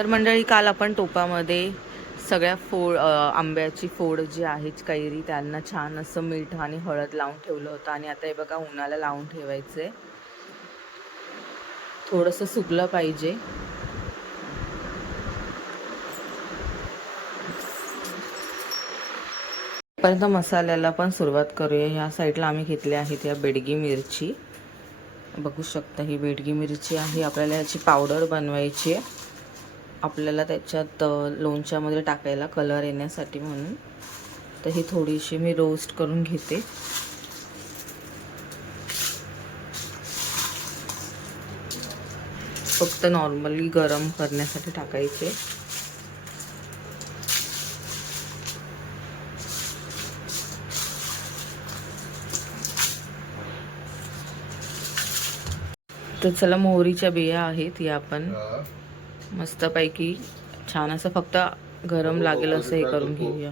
तर मंडळी काल आपण टोपामध्ये सगळ्या आंब्याची फोड जी आहे कैरी त्यांना छान असं मीठ आणि हळद लावून ठेवलं होतं आणि आता हे बघा उन्हाला लावून ठेवायचंय. थोडंसं सुकलं पाहिजे. पर्यंत मसाल्याला पण सुरुवात करूया. ह्या साईडला आम्ही घेतल्या आहेत या बेडगी मिरची. बघू शकता ही बेडगी मिरची आहे. आपल्याला याची पावडर बनवायची आहे. आपल्याला त्याच्यात लोणच्यामध्ये टाकायला कलर येण्यासाठी म्हणून. तर ही थोडीशी मी रोस्ट करून घेते. फक्त नॉर्मली गरम करण्यासाठी टाकायचे. तर चला मोहरीच्या बिया आहेत या आपण मस्तपैकी छान असं फक्त गरम लागेल असं हे करून घेऊया.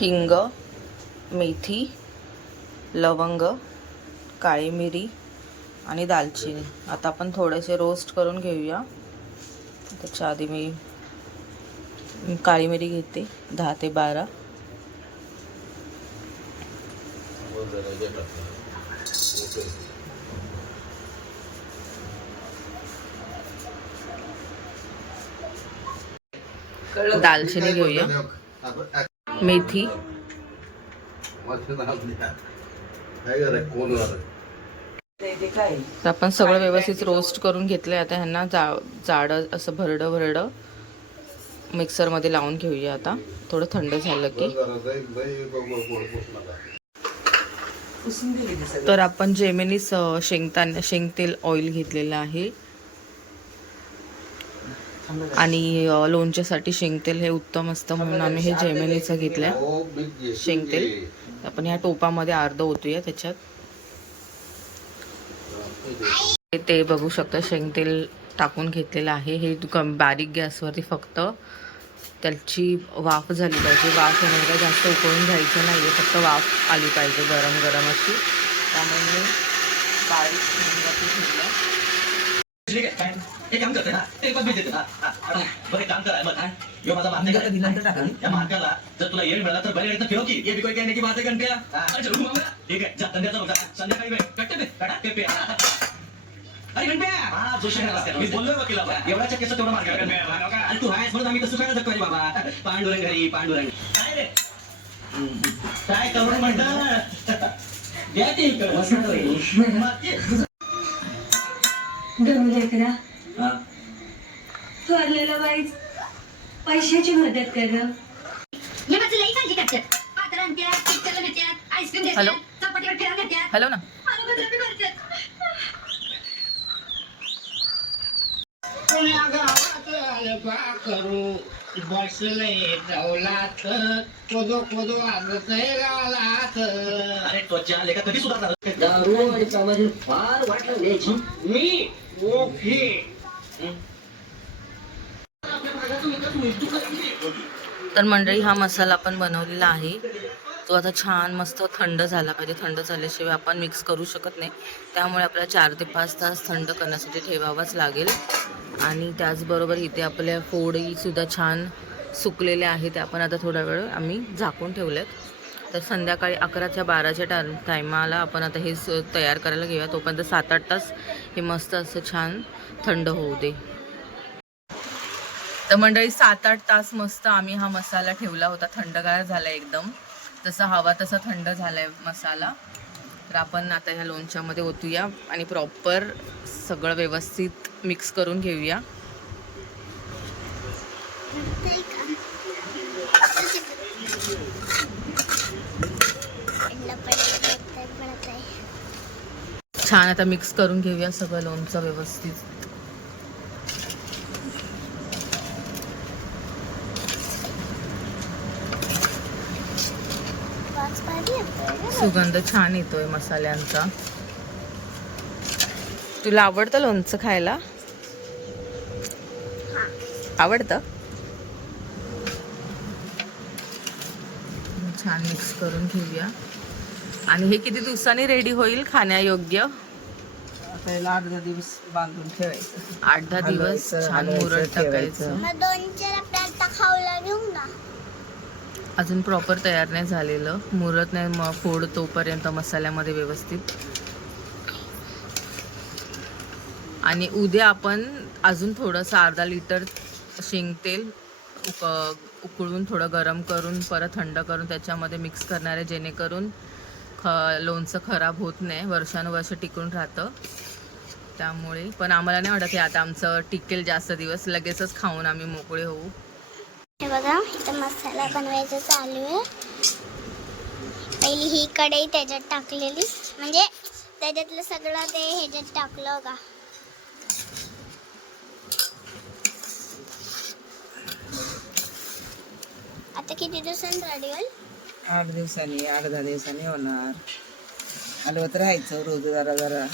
हिंग, मेथी, लवंग, काळी मिरी आणि दालचिनी आता आपण थोडेसे रोस्ट करून घेऊया. त्याच्या आधी मी काळी मिरी घेते 10 ते 12. दालचिनी घेऊया, मेथी, तर आपण सगळं व्यवस्थित रोस्ट करून घेतलंय. आता ह्यांना जाड असं भरडं मिक्सरमध्ये लावून घेऊया. आता थोडं थंड झालं की तर आपण जेमिनी शेंगतेल ऑइल घेतलेलं आहे आणि लोणच्यासाठी शेंगतेल हे उत्तम असतं म्हणून आम्ही हे जेमिनीचं घेतलंय शेंगतेल. आपण ह्या टोपामध्ये अर्ध ओतूया त्याच्यात. ते बघू शकता शेंगतेल टाकून घेतलेलं आहे. हे बारीक गॅसवरती फक्त त्याची वाफ झाली पाहिजे. वाफ येण्याला जास्त उकळून घ्यायचं नाही आहे, फक्त वाफ आली पाहिजे गरम गरम अशी. त्यामुळे मी बारीक शेंगवरती ठेवलं. हे काम करते ना ते पण मी देते ना. बरं एक काम करा मग यो माझा मान्य करा दिला टाका या मार्काला जर तुला येळ मिळाला तर बरे तर फिरो की ये बिकोय कहने की बात है घंटे ठीक आहे जा धंद्याचा बघा संध्याकाळी वेळ कट्टे दे काढा पे पे अरे घंटे हा जोशी मी बोललोय वकिला एवढाच्या केस तेवढा मार्क आणि तू आहेस म्हणून आम्ही तसं काय जगतोय बाबा. पांडुरंग घरी पांडुरंग काय रे काय करून म्हणतात द्या ते गमल्या थोरलेलं बाईच पैशाची मदत करणं हे माझं लई काळजी करतात. पात्र आणत्यात, पिक्चरला नेत्यात, आईस्क्रीम देतात, चपातीवर फिरायला नेत्यात. हॅलो ना अनुगंध करतात. पुण्या गावात आले पाखरू बसले डौलात कोदो कोदो आणतय गालात. अरे त्वचा लेखा कधी सुधारणार. दारू आणि समाज फार वाटलं द्यायची. मी ओके तर मंडळी हा मसाला आपण बनवलेला आहे. तो आता छान मस्त थंड झाला पाहिजे. थंड झाल्याशिवाय आपण मिक्स करू शकत नाही. त्यामुळे आपल्याला 4 ते 5 तास थंड करण्यासाठी ठेवावाच लागेल. आणि त्याचबरोबर इथे आपल्या फोडीसुद्धा छान सुकलेल्या आहेत. त्या आपण आता थोडा वेळ आम्ही झाकून ठेवल्यात. तर संध्याकाळी 11 ते 12च्या टायमाला आपण आता हे तयार करायला घेऊया. तोपर्यंत 7-8 तास हे मस्त असं छान थंड होऊ दे. तर मंडळी 7-8 तास मस्त आम्ही हा मसाला ठेवला होता. थंडगार झाला एकदम. जसा हवा तसा थंड झाला आहे मसाला. तर आपण आता ह्या लोणच्यामध्ये ओतूया आणि प्रॉपर सगळं व्यवस्थित मिक्स करून घेऊया. छान आता मिक्स करून घेऊया सगळं लोणचं व्यवस्थित. सुगंध छान येतोय मसाल्यांचा. तुला आवडतं लोणचं खायला? आवडतं? छान मिक्स करून घेऊया. आणि हे किती दिवसांनी रेडी होईल खाण्यायोग्य? त्याला 8-10 दिवस बांधून ठेवायचं. 8-10 दिवस छान मुरत टाकायचं. मग 2-4 आपल्याला खाऊला घेऊ ना. अजून प्रॉपर तयार नाही झालेलं, मुरत नाही मग फोड तोपर्यंत मसाल्यामध्ये व्यवस्थित. आणि उद्या आपण अजून थोडंसं अर्धा लिटर शेंगतेल उकळून थोडं गरम करून परत थंड करून त्याच्यामध्ये मिक्स करणार आहे, जेणेकरून लोणचं खराब होत नाही, वर्षानुवर्ष टिकून राहतं. त्यामुळे पण आम्हाला नाही वाटत हे आता आमचं टिकेल जास्त दिवस, लगेचच खाऊन आम्ही मोकळे होऊ. हे बघा इथं मसाला बनवायचा चालू आहे. पहिली ही कढई त्याच्यात टाकलेली, म्हणजे त्याच्यातलं सगळं ते ह्याच्यात टाकलं का. आता किती दिवसांनी रेडी होईल? 8 दिवसांनी 8-10 दिवसांनी होणार. हलवत राहायचं रोज जरा जरा.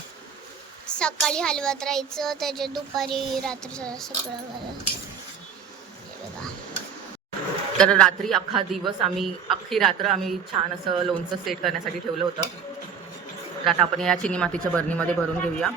सकाळी हलवत राहायचं, त्याच्या दुपारी रात्री सगळं तर रात्री अख्खी रात्र आम्ही छान असं लोणचं सेट करण्यासाठी ठेवलं होतं. तर आता आपण या चिनी मातीच्या बरणीमध्ये भरून घेऊया.